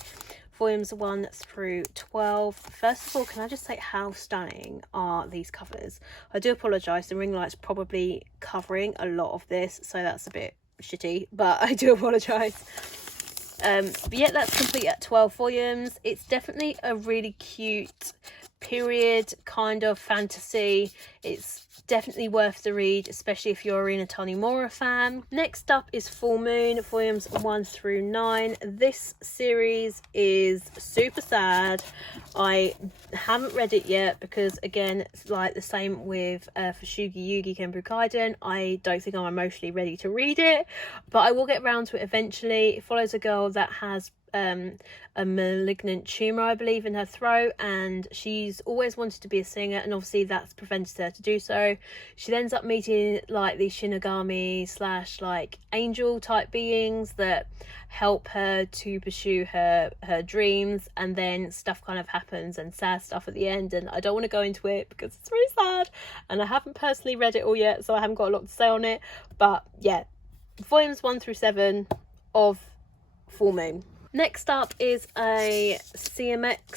volumes 1 through 12. First of all, can I just say how stunning are these covers? I do apologise, the ring light's probably covering a lot of this, so that's a bit shitty, but I do apologise. But yeah, that's complete at 12 volumes. It's definitely a really cute period kind of fantasy. It's definitely worth the read, especially if you're a Arina Tanemura fan. Next up is Full Moon, volumes 1 through 9. This series is super sad. I haven't read it yet because, again, it's like the same with Fusuki Yugi Ganbukaiden. I don't think I'm emotionally ready to read it, but I will get around to it eventually. It follows a girl that has a malignant tumour, I believe, in her throat, and she's always wanted to be a singer, and obviously that's prevented her to do so. She ends up meeting like these Shinigami slash like angel type beings that help her to pursue her dreams, and then stuff kind of happens, and sad stuff at the end, and I don't want to go into it because it's really sad, and I haven't personally read it all yet, so I haven't got a lot to say on it. But yeah, volumes 1 through 7 of Full Moon. Next up is a CMX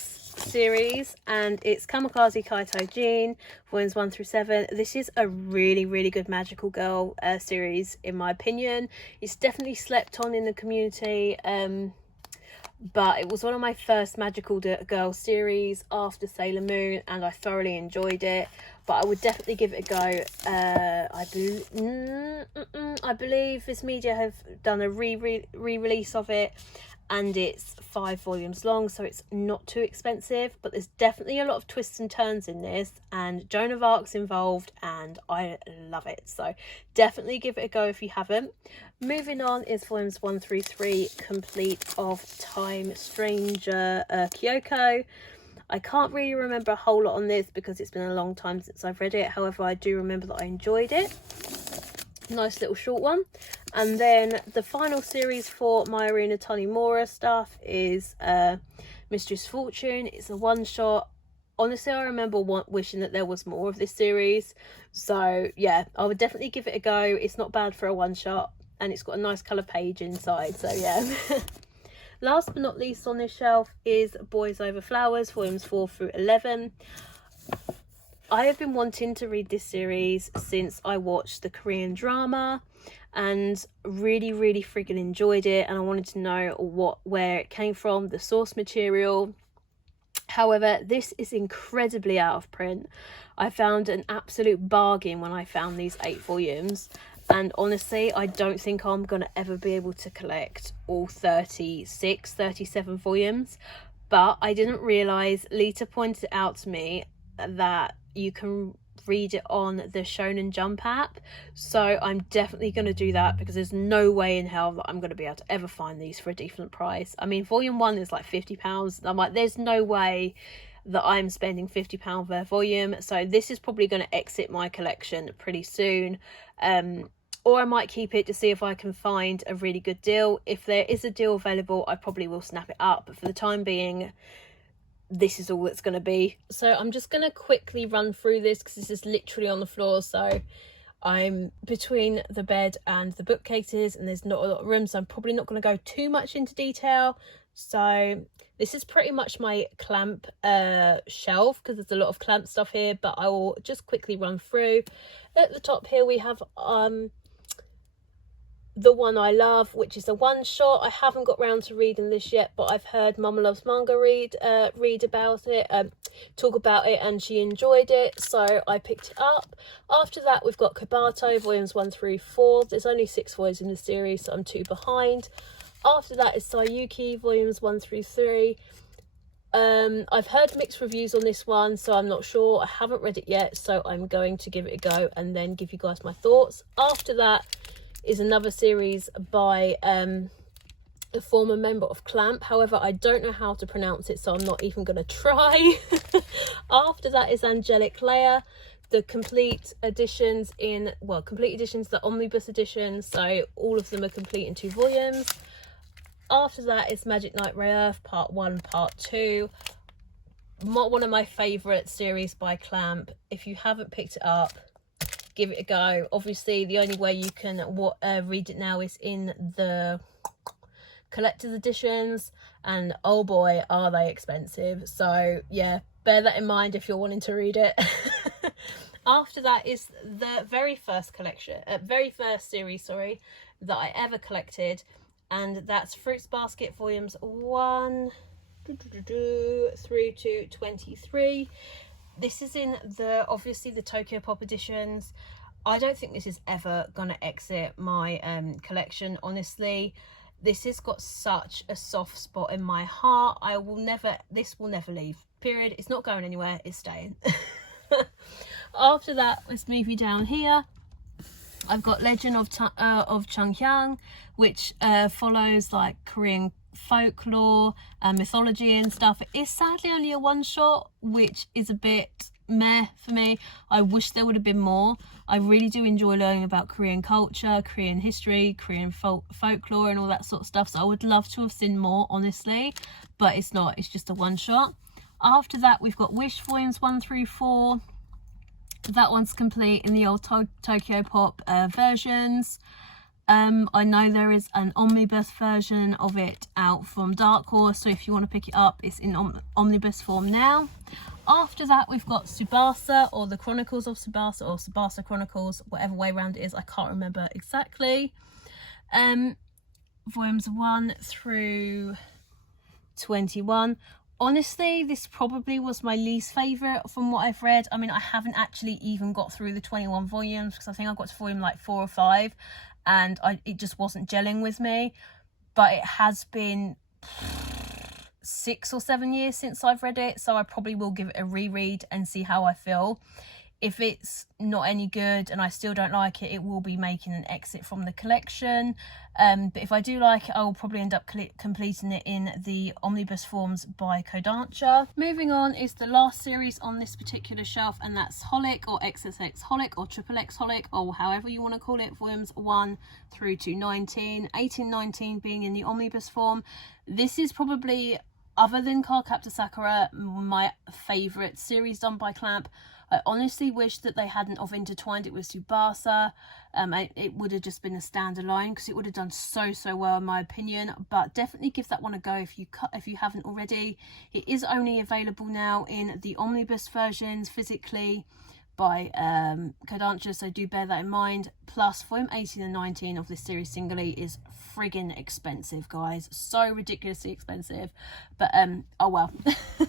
series, and it's Kamikaze Kaito Jin, volumes 1 through 7. This is a really, really good magical girl series, in my opinion. It's definitely slept on in the community, but it was one of my first magical girl series after Sailor Moon, and I thoroughly enjoyed it. But I would definitely give it a go. I believe Viz Media have done a re-release of it, and it's 5 volumes long, so it's not too expensive, but there's definitely a lot of twists and turns in this, and Joan of Arc's involved, and I love it, so definitely give it a go if you haven't. Moving on is volumes 1 through 3, complete of Time Stranger Kyoko. I can't really remember a whole lot on this because it's been a long time since I've read it. However, I do remember that I enjoyed it. Nice little short one. And then the final series for my Arina Tanemura stuff is Mistress Fortune. It's a one-shot. Honestly, I remember wishing that there was more of this series. So yeah, I would definitely give it a go. It's not bad for a one-shot, and it's got a nice colour page inside. So yeah. Last but not least on this shelf is Boys Over Flowers, volumes 4 through 11. I have been wanting to read this series since I watched the Korean drama and really freaking enjoyed it, and I wanted to know where it came from, the source material. However, this is incredibly out of print. I found an absolute bargain when I found these 8 volumes, and honestly I don't think I'm gonna ever be able to collect all 37 volumes. But I didn't realise, Lita pointed out to me that you can read it on the Shonen Jump app, so I'm definitely going to do that, because there's no way in hell that I'm going to be able to ever find these for a decent price. I mean, volume 1 is like £50. I'm like, there's no way that I'm spending £50 per volume, so this is probably going to exit my collection pretty soon. Or I might keep it to see if I can find a really good deal. If there is a deal available, I probably will snap it up, but for the time being, this is all it's going to be. So I'm just going to quickly run through this because this is literally on the floor, so I'm between the bed and the bookcases and there's not a lot of room, so I'm probably not going to go too much into detail. So this is pretty much my clamp shelf, because there's a lot of clamp stuff here, but I will just quickly run through. At the top here we have the one I love, which is a one shot. I haven't got round to reading this yet, but I've heard Mama Loves Manga read about it, talk about it, and she enjoyed it, so I picked it up. After that we've got Kabato, volumes 1 through 4. There's only 6 volumes in the series, so I'm 2 behind. After that is Sayuki, volumes 1 through 3. I've heard mixed reviews on this one, so I'm not sure. I haven't read it yet, so I'm going to give it a go and then give you guys my thoughts. After that is another series by a former member of Clamp. However, I don't know how to pronounce it, so I'm not even going to try. After that is Angelic Layer, the complete editions the omnibus editions, so all of them are complete in 2 volumes. After that is Magic Knight Rebirth, part 1, part 2. One of my favourite series by Clamp. If you haven't picked it up, give it a go. Obviously the only way you can read it now is in the collector's editions, and oh boy are they expensive, so yeah, bear that in mind if you're wanting to read it. After that is the very first series that I ever collected, and that's Fruits Basket volumes 1 through to 23. This is in obviously the Tokyo Pop editions. I don't think this is ever gonna exit my collection, honestly. This has got such a soft spot in my heart. This will never leave, period. It's not going anywhere, it's staying. After that, let's move you down here. I've got Legend of Chunghyang, which follows like Korean folklore and mythology and stuff. It is sadly only a one shot, which is a bit meh for me. I wish there would have been more. I really do enjoy learning about Korean culture, Korean history, Korean folklore and all that sort of stuff, so I would love to have seen more, honestly, but it's not, it's just a one shot. After that we've got Wish volumes 1 through 4. That one's complete in the old Tokyo Pop versions. I know there is an omnibus version of it out from Dark Horse, so if you want to pick it up, it's in omnibus form now. After that we've got Sebasta, or the Chronicles of Sebasta, or Sebasta Chronicles, whatever way around it is, I can't remember exactly. Volumes 1 through 21. Honestly, this probably was my least favourite from what I've read. I mean, I haven't actually even got through the 21 volumes, because I think I got to volume like 4 or 5, and it just wasn't gelling with me. But it has been 6 or 7 years since I've read it, so I probably will give it a reread and see how I feel. If it's not any good and I still don't like it, it will be making an exit from the collection. But if I do like it, I will probably end up completing it in the omnibus forms by Kodansha. Moving on is the last series on this particular shelf, and that's Holic, or XXX Holic, or XXX Holic, or however you want to call it, volumes 1 through to 19. 18, 19 being in the omnibus form. This is probably, other than Cardcaptor Sakura, my favourite series done by Clamp. I honestly wish that they hadn't of intertwined it with Sebasta. It would have just been a standalone, because it would have done so well in my opinion. But definitely give that one a go if you haven't already. It is only available now in the omnibus versions physically by Kodansha, so do bear that in mind. Plus volume 18 and 19 of this series singly is friggin' expensive, guys, so ridiculously expensive, but oh well.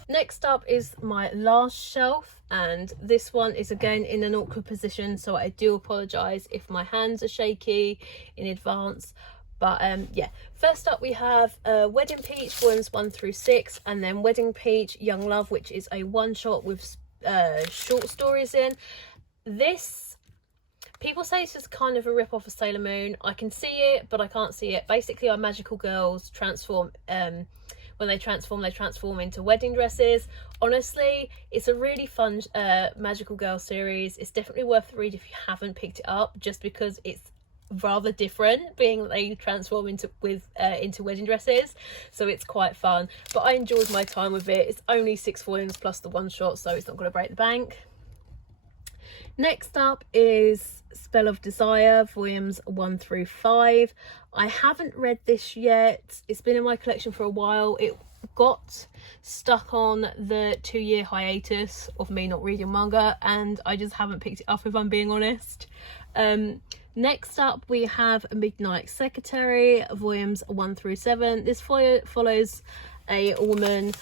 Next up is my last shelf, and this one is again in an awkward position, so I do apologize if my hands are shaky in advance. But yeah, first up we have Wedding Peach volumes 1 through 6, and then Wedding Peach Young Love, which is a one-shot with short stories in. This, people say it's just kind of a rip off of Sailor Moon. I can see it, but I can't see it. Basically, our magical girls transform, when they transform into wedding dresses. Honestly, it's a really fun magical girl series. It's definitely worth the read if you haven't picked it up, just because it's rather different, being that they transform into wedding dresses, so it's quite fun. But I enjoyed my time with it. It's only 6 volumes plus the one shot, so it's not going to break the bank. Next up is Spell of Desire volumes 1 through 5. I haven't read this yet. It's been in my collection for a while. It got stuck on the 2-year hiatus of me not reading manga, and I just haven't picked it up, if I'm being honest. Next up we have Midnight Secretary volumes 1 through 7. This follows a woman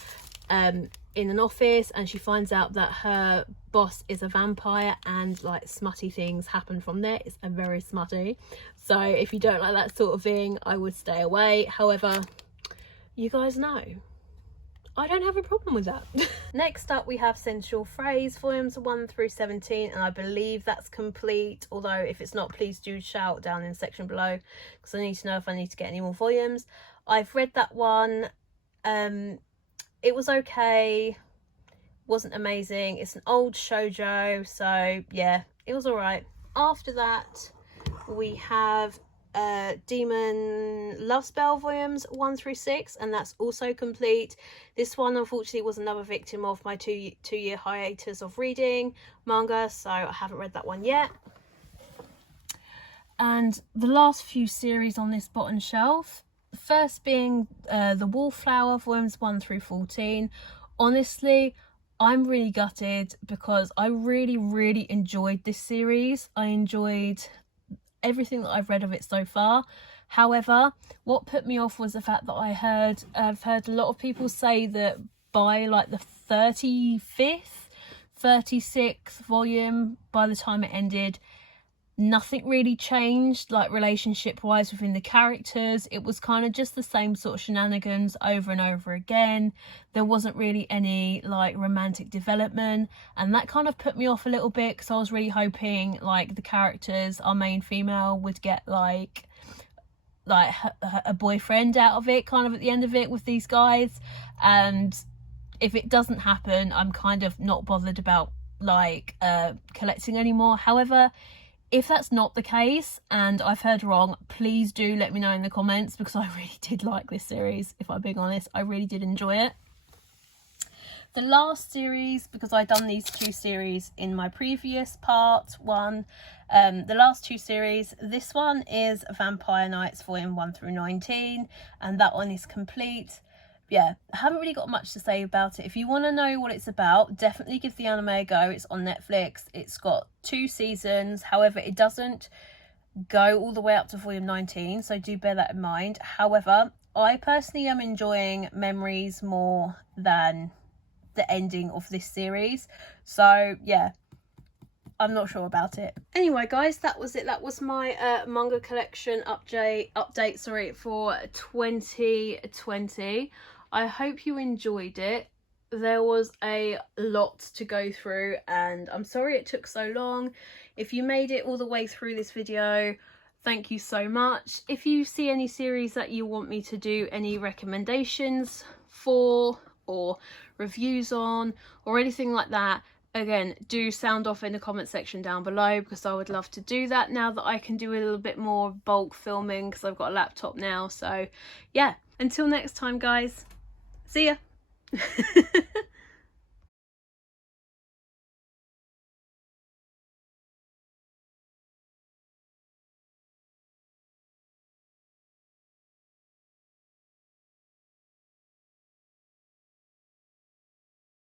in an office, and she finds out that her boss is a vampire, and like smutty things happen from there. It's a very smutty, so if you don't like that sort of thing, I would stay away. However, you guys know I don't have a problem with that. Next up we have Sensual Phrase volumes 1 through 17, and I believe that's complete, although if it's not, please do shout down in the section below, because I need to know if I need to get any more volumes. I've read that one. It was okay, wasn't amazing. It's an old shoujo, so yeah, it was alright. After that we have Demon Love Spell volumes 1 through 6, and that's also complete. This one unfortunately was another victim of my two-year hiatus of reading manga, so I haven't read that one yet. And the last few series on this bottom shelf, the first being the Wallflower volumes 1 through 14. Honestly, I'm really gutted, because I really enjoyed this series. I enjoyed everything that I've read of it so far. However, what put me off was the fact that I've heard a lot of people say that by like the 35th, 36th volume, by the time it ended, nothing really changed, like relationship wise within the characters. It was kind of just the same sort of shenanigans over and over again. There wasn't really any like romantic development, and that kind of put me off a little bit, because I was really hoping like the characters, our main female, would get like a boyfriend out of it, kind of at the end of it with these guys. And if it doesn't happen, I'm kind of not bothered about like collecting anymore. However, if that's not the case and I've heard wrong, please do let me know in the comments, because I really did like this series. If I'm being honest, I really did enjoy it. The last series, because I've done these 2 series in my previous part 1, the last 2 series, this one is Vampire Nights volume 1 through 19, and that one is complete. Yeah, I haven't really got much to say about it. If you want to know what it's about, definitely give the anime a go. It's on Netflix. It's got 2 seasons. However, it doesn't go all the way up to volume 19, so do bear that in mind. However, I personally am enjoying Memories more than the ending of this series. So yeah, I'm not sure about it. Anyway guys, that was it. That was my manga collection update for 2020. I hope you enjoyed it. There was a lot to go through, and I'm sorry it took so long. If you made it all the way through this video, thank you so much. If you see any series that you want me to do any recommendations for, or reviews on, or anything like that, again, do sound off in the comment section down below, because I would love to do that now that I can do a little bit more bulk filming, because I've got a laptop now. So yeah, until next time guys, see ya.